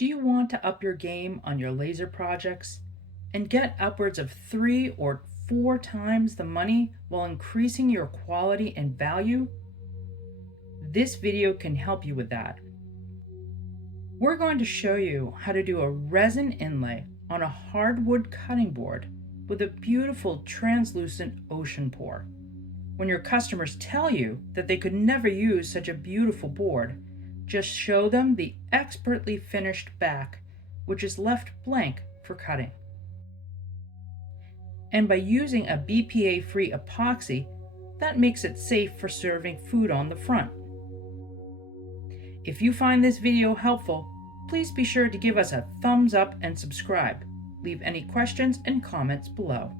Do you want to up your game on your laser projects and get upwards of 3 or 4 times the money while increasing your quality and value? This video can help you with that. We're going to show you how to do a resin inlay on a hardwood cutting board with a beautiful translucent ocean pour. When your customers tell you that they could never use such a beautiful board, just show them the expertly finished back, which is left blank for cutting. And by using a BPA-free epoxy, that makes it safe for serving food on the front. If you find this video helpful, please be sure to give us a thumbs up and subscribe. Leave any questions and comments below.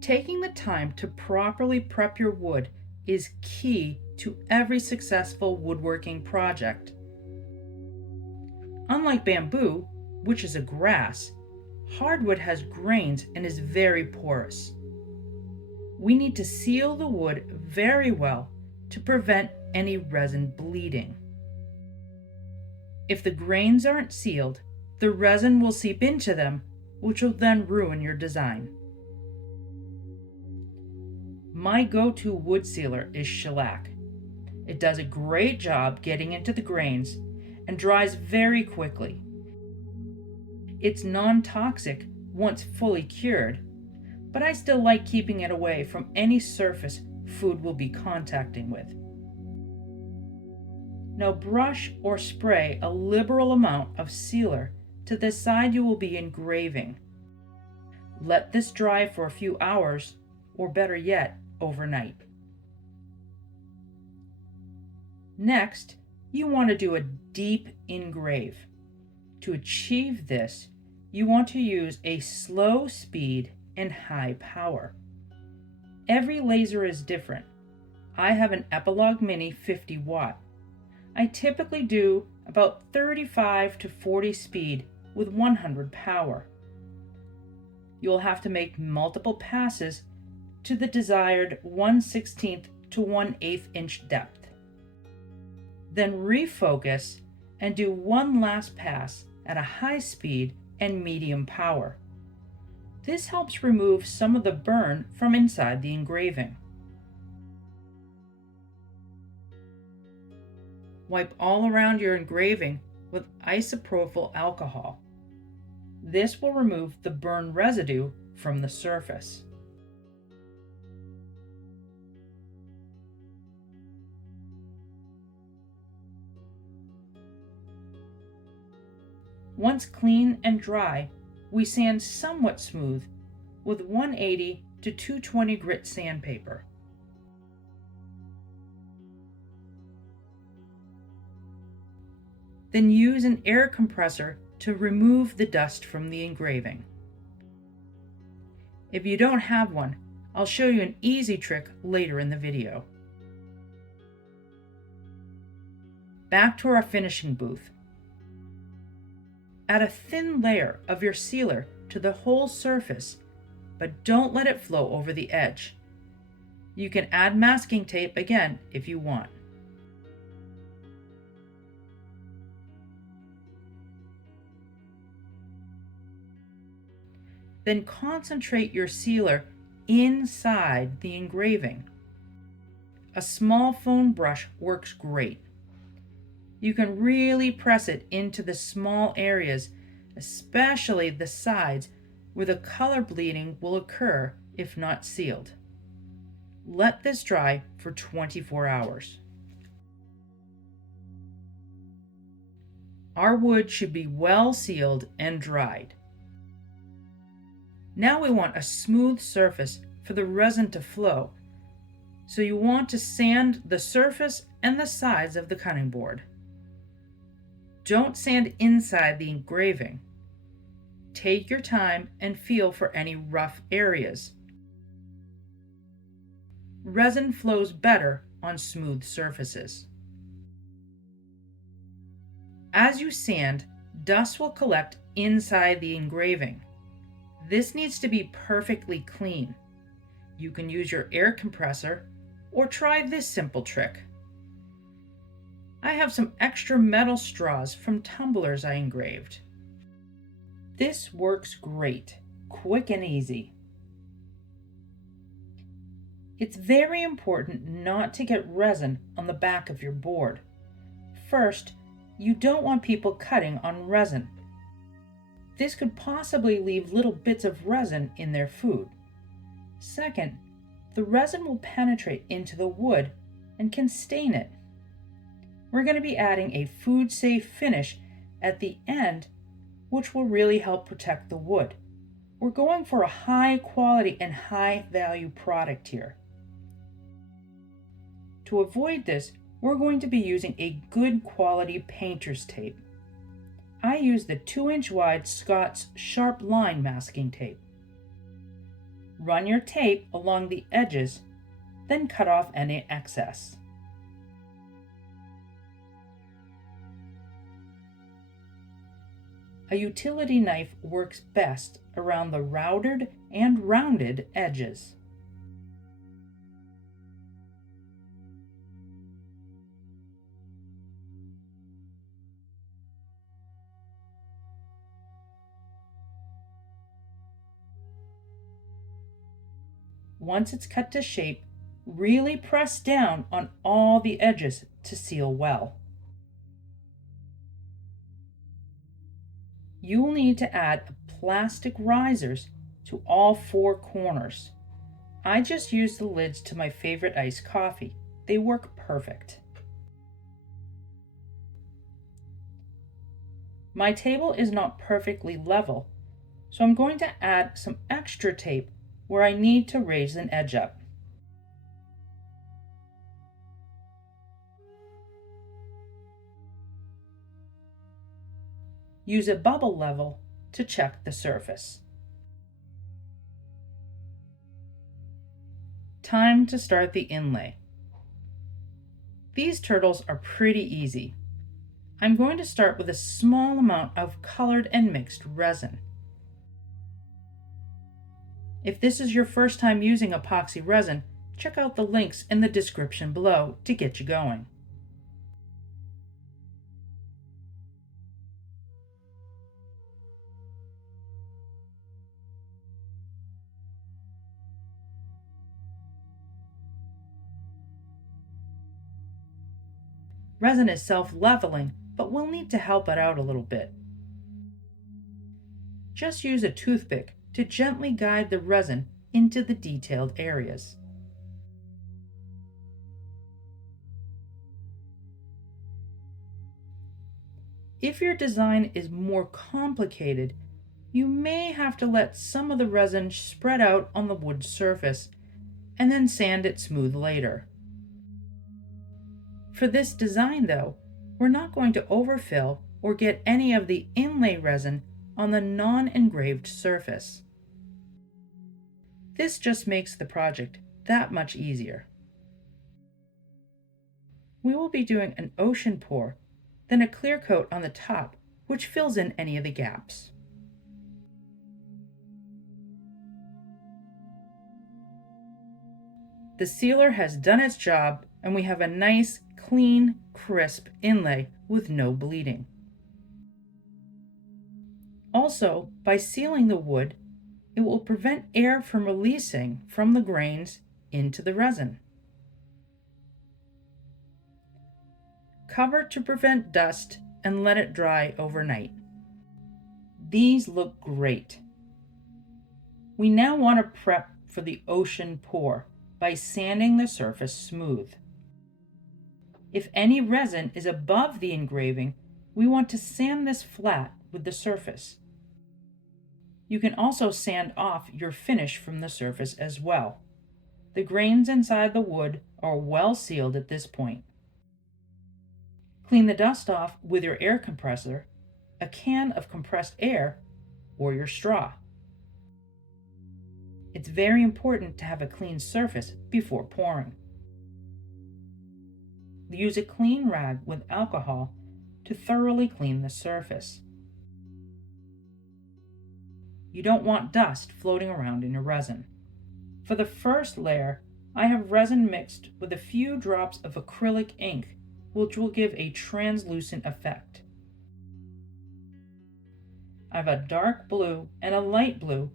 Taking the time to properly prep your wood is key to every successful woodworking project. Unlike bamboo, which is a grass, hardwood has grains and is very porous. We need to seal the wood very well to prevent any resin bleeding. If the grains aren't sealed, the resin will seep into them, which will then ruin your design. My go-to wood sealer is shellac. It does a great job getting into the grains and dries very quickly. It's non-toxic once fully cured, but I still like keeping it away from any surface food will be contacting with. Now brush or spray a liberal amount of sealer to the side you will be engraving. Let this dry for a few hours, or better yet, overnight. Next, you want to do a deep engrave. To achieve this, you want to use a slow speed and high power. Every laser is different. I have an Epilog Mini 50 watt. I typically do about 35 to 40 speed with 100 power. You'll have to make multiple passes to the desired 1/16 to 1/8 inch depth. Then refocus and do one last pass at a high speed and medium power. This helps remove some of the burn from inside the engraving. Wipe all around your engraving with isopropyl alcohol. This will remove the burn residue from the surface. Once clean and dry, we sand somewhat smooth with 180 to 220 grit sandpaper. Then use an air compressor to remove the dust from the engraving. If you don't have one, I'll show you an easy trick later in the video. Back to our finishing booth. Add a thin layer of your sealer to the whole surface, but don't let it flow over the edge. You can add masking tape again if you want. Then concentrate your sealer inside the engraving. A small foam brush works great. You can really press it into the small areas, especially the sides where the color bleeding will occur if not sealed. Let this dry for 24 hours. Our wood should be well sealed and dried. Now we want a smooth surface for the resin to flow, so you want to sand the surface and the sides of the cutting board. Don't sand inside the engraving. Take your time and feel for any rough areas. Resin flows better on smooth surfaces. As you sand, dust will collect inside the engraving. This needs to be perfectly clean. You can use your air compressor or try this simple trick. I have some extra metal straws from tumblers I engraved. This works great, quick and easy. It's very important not to get resin on the back of your board. First, you don't want people cutting on resin. This could possibly leave little bits of resin in their food. Second, the resin will penetrate into the wood and can stain it. We're going to be adding a food-safe finish at the end, which will really help protect the wood. We're going for a high quality and high value product here. To avoid this, we're going to be using a good quality painter's tape. I use the 2-inch wide Scott's Sharp Line masking tape. Run your tape along the edges, then cut off any excess. A utility knife works best around the routed and rounded edges. Once it's cut to shape, really press down on all the edges to seal well. You'll need to add plastic risers to all 4 corners. I just use the lids to my favorite iced coffee. They work perfect. My table is not perfectly level, so I'm going to add some extra tape where I need to raise an edge up. Use a bubble level to check the surface. Time to start the inlay. These turtles are pretty easy. I'm going to start with a small amount of colored and mixed resin. If this is your first time using epoxy resin, check out the links in the description below to get you going. Resin is self-leveling, but we'll need to help it out a little bit. Just use a toothpick to gently guide the resin into the detailed areas. If your design is more complicated, you may have to let some of the resin spread out on the wood surface and then sand it smooth later. For this design though, we're not going to overfill or get any of the inlay resin on the non-engraved surface. This just makes the project that much easier. We will be doing an ocean pour, then a clear coat on the top, which fills in any of the gaps. The sealer has done its job, and we have a nice, clean, crisp inlay with no bleeding. Also, by sealing the wood, it will prevent air from releasing from the grains into the resin. Cover to prevent dust and let it dry overnight. These look great. We now want to prep for the ocean pour by sanding the surface smooth. If any resin is above the engraving, we want to sand this flat with the surface. You can also sand off your finish from the surface as well. The grains inside the wood are well sealed at this point. Clean the dust off with your air compressor, a can of compressed air, or your straw. It's very important to have a clean surface before pouring. Use a clean rag with alcohol to thoroughly clean the surface. You don't want dust floating around in your resin. For the first layer, I have resin mixed with a few drops of acrylic ink which will give a translucent effect. I have a dark blue and a light blue,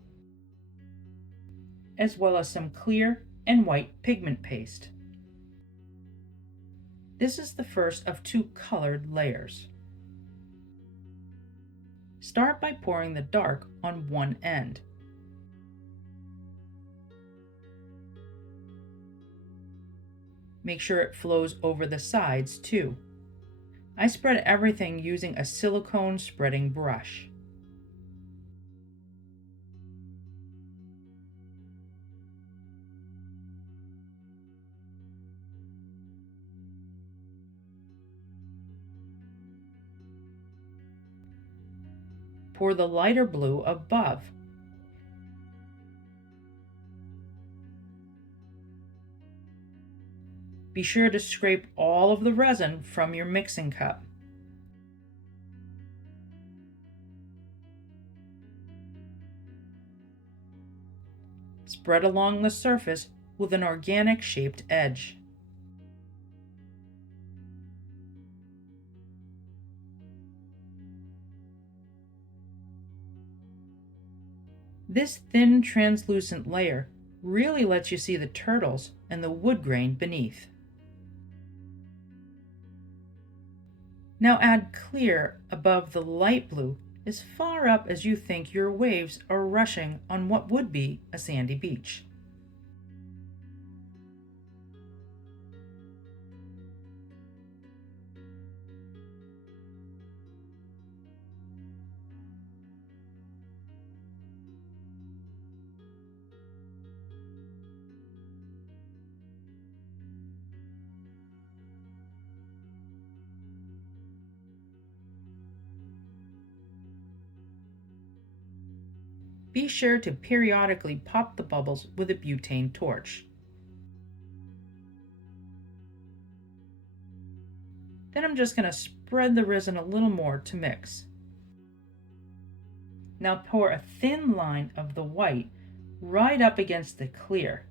as well as some clear and white pigment paste. This is the first of 2 colored layers. Start by pouring the dark on one end. Make sure it flows over the sides too. I spread everything using a silicone spreading brush. Pour the lighter blue above. Be sure to scrape all of the resin from your mixing cup. Spread along the surface with an organic shaped edge. This thin translucent layer really lets you see the turtles and the wood grain beneath. Now add clear above the light blue as far up as you think your waves are rushing on what would be a sandy beach. Be sure to periodically pop the bubbles with a butane torch. Then I'm just going to spread the resin a little more to mix. Now pour a thin line of the white right up against the clear.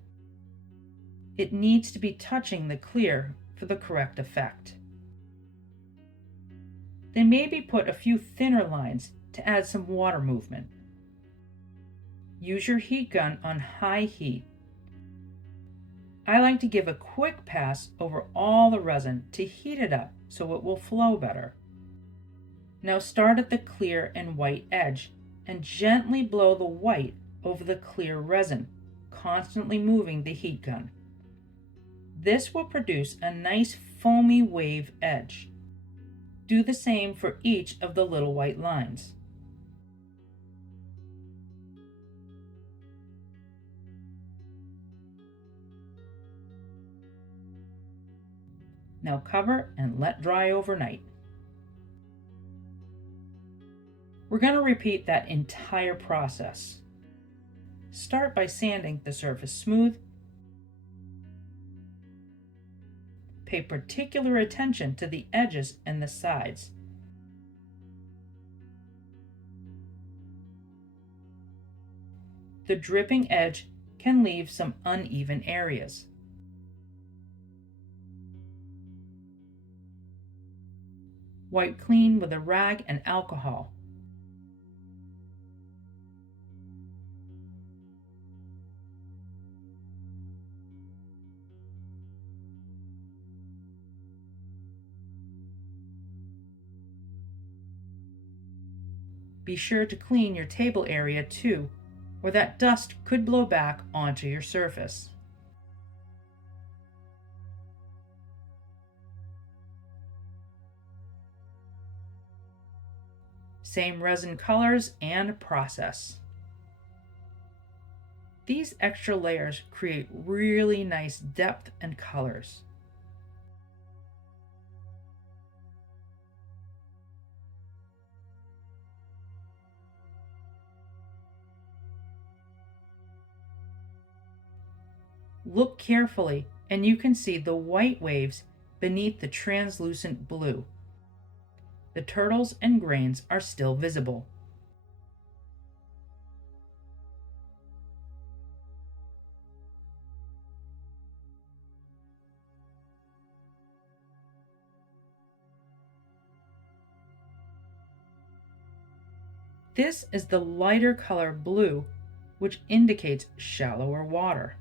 It needs to be touching the clear for the correct effect. Then maybe put a few thinner lines to add some water movement. Use your heat gun on high heat. I like to give a quick pass over all the resin to heat it up so it will flow better. Now start at the clear and white edge and gently blow the white over the clear resin, constantly moving the heat gun. This will produce a nice foamy wave edge. Do the same for each of the little white lines. Now cover and let dry overnight. We're going to repeat that entire process. Start by sanding the surface smooth. Pay particular attention to the edges and the sides. The dripping edge can leave some uneven areas. Wipe clean with a rag and alcohol. Be sure to clean your table area too, or that dust could blow back onto your surface. Same resin colors and process. These extra layers create really nice depth and colors. Look carefully and you can see the white waves beneath the translucent blue. The turtles and grains are still visible. This is the lighter color blue, which indicates shallower water.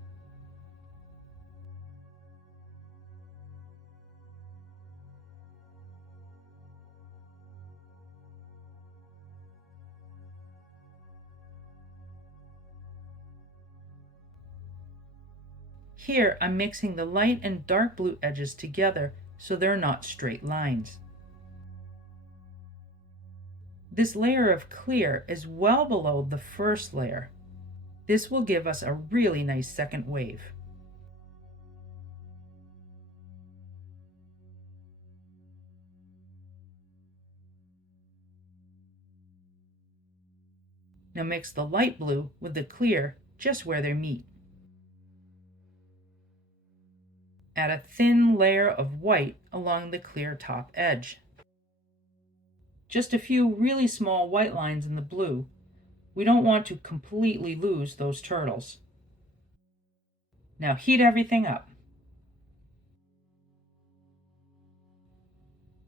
Here I'm mixing the light and dark blue edges together so they're not straight lines. This layer of clear is well below the first layer. This will give us a really nice second wave. Now mix the light blue with the clear just where they meet. Add a thin layer of white along the clear top edge. Just a few really small white lines in the blue. We don't want to completely lose those turtles. Now heat everything up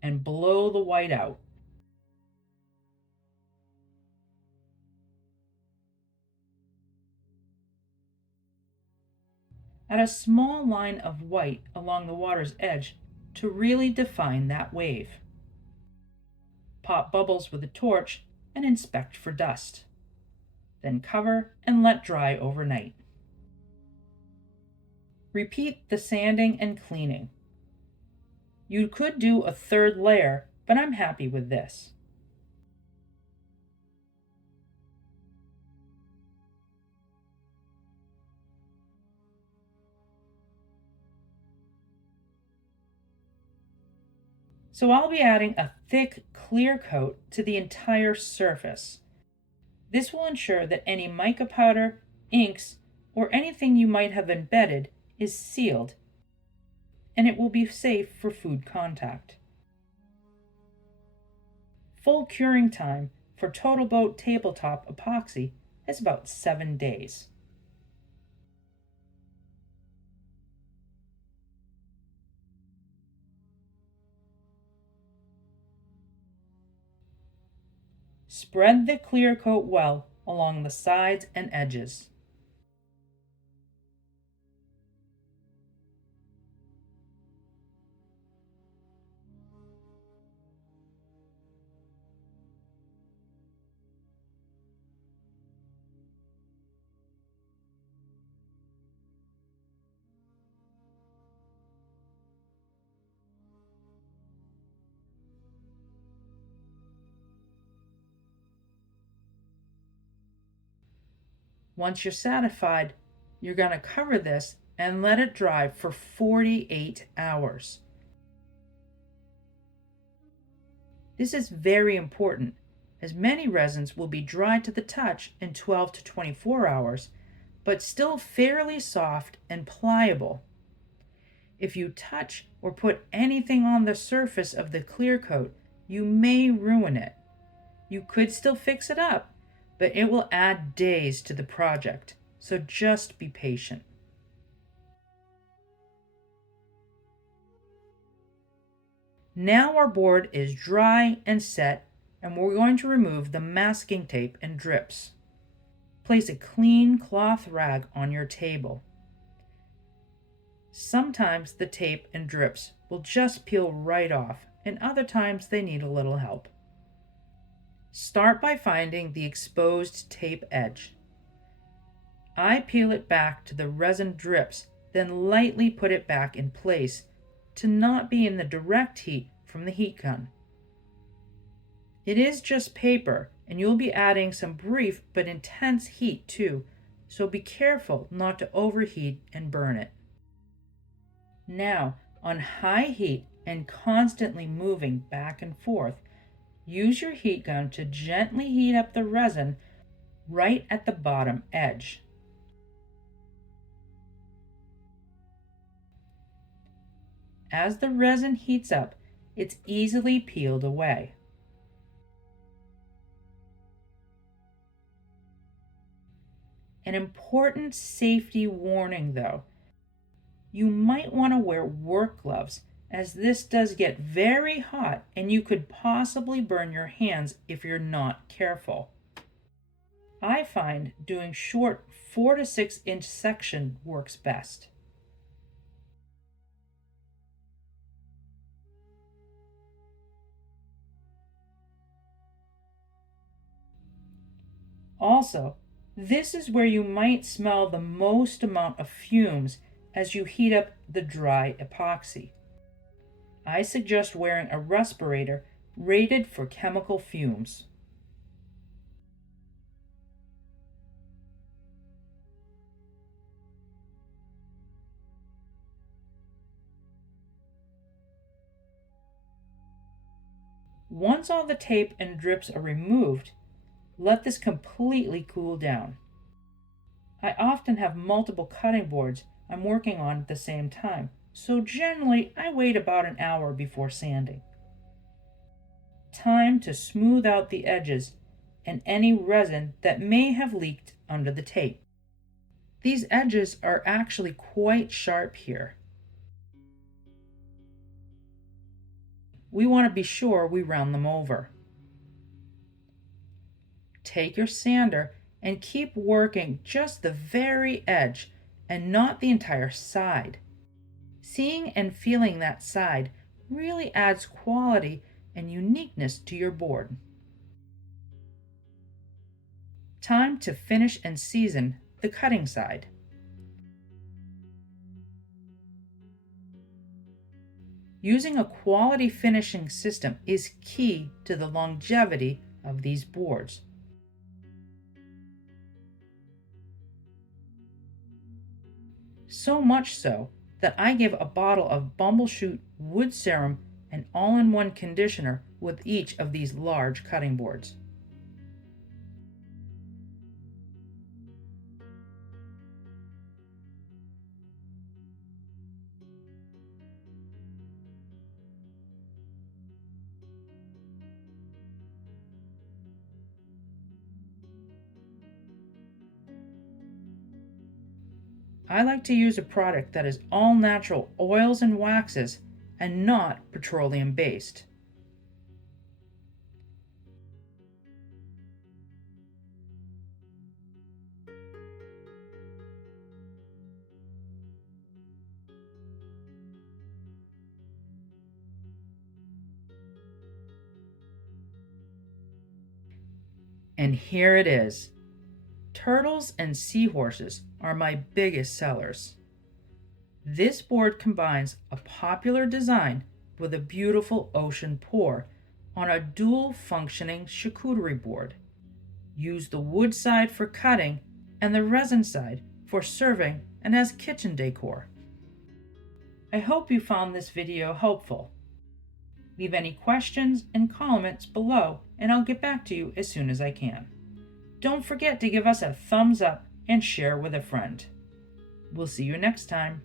and blow the white out. Add a small line of white along the water's edge to really define that wave. Pop bubbles with a torch and inspect for dust. Then cover and let dry overnight. Repeat the sanding and cleaning. You could do a third layer, but I'm happy with this. So I'll be adding a thick clear coat to the entire surface. This will ensure that any mica powder, inks, or anything you might have embedded is sealed, and it will be safe for food contact. Full curing time for Totalboat Tabletop epoxy is about 7 days. Spread the clear coat well along the sides and edges. Once you're satisfied, you're going to cover this and let it dry for 48 hours. This is very important, as many resins will be dry to the touch in 12 to 24 hours, but still fairly soft and pliable. If you touch or put anything on the surface of the clear coat, you may ruin it. You could still fix it up, but it will add days to the project, so just be patient. Now our board is dry and set, and we're going to remove the masking tape and drips. Place a clean cloth rag on your table. Sometimes the tape and drips will just peel right off, and other times they need a little help. Start by finding the exposed tape edge. I peel it back to the resin drips, then lightly put it back in place to not be in the direct heat from the heat gun. It is just paper, and you'll be adding some brief but intense heat too, so be careful not to overheat and burn it. Now, on high heat and constantly moving back and forth, use your heat gun to gently heat up the resin right at the bottom edge. As the resin heats up, it's easily peeled away. An important safety warning though, you might want to wear work gloves, as this does get very hot and you could possibly burn your hands if you're not careful. I find doing short 4 to 6 inch section works best. Also, this is where you might smell the most amount of fumes as you heat up the dry epoxy. I suggest wearing a respirator rated for chemical fumes. Once all the tape and drips are removed, let this completely cool down. I often have multiple cutting boards I'm working on at the same time, so generally I wait about an hour before sanding. Time to smooth out the edges and any resin that may have leaked under the tape. These edges are actually quite sharp here. We want to be sure we round them over. Take your sander and keep working just the very edge and not the entire side. Seeing and feeling that side really adds quality and uniqueness to your board. Time to finish and season the cutting side. Using a quality finishing system is key to the longevity of these boards. So much so that I give a bottle of Bumbleshoot wood serum and all-in-one conditioner with each of these large cutting boards. I like to use a product that is all natural oils and waxes and not petroleum based. And here it is. Turtles and seahorses are my biggest sellers. This board combines a popular design with a beautiful ocean pour on a dual functioning charcuterie board. Use the wood side for cutting and the resin side for serving and as kitchen decor. I hope you found this video helpful. Leave any questions and comments below and I'll get back to you as soon as I can. Don't forget to give us a thumbs up and share with a friend. We'll see you next time.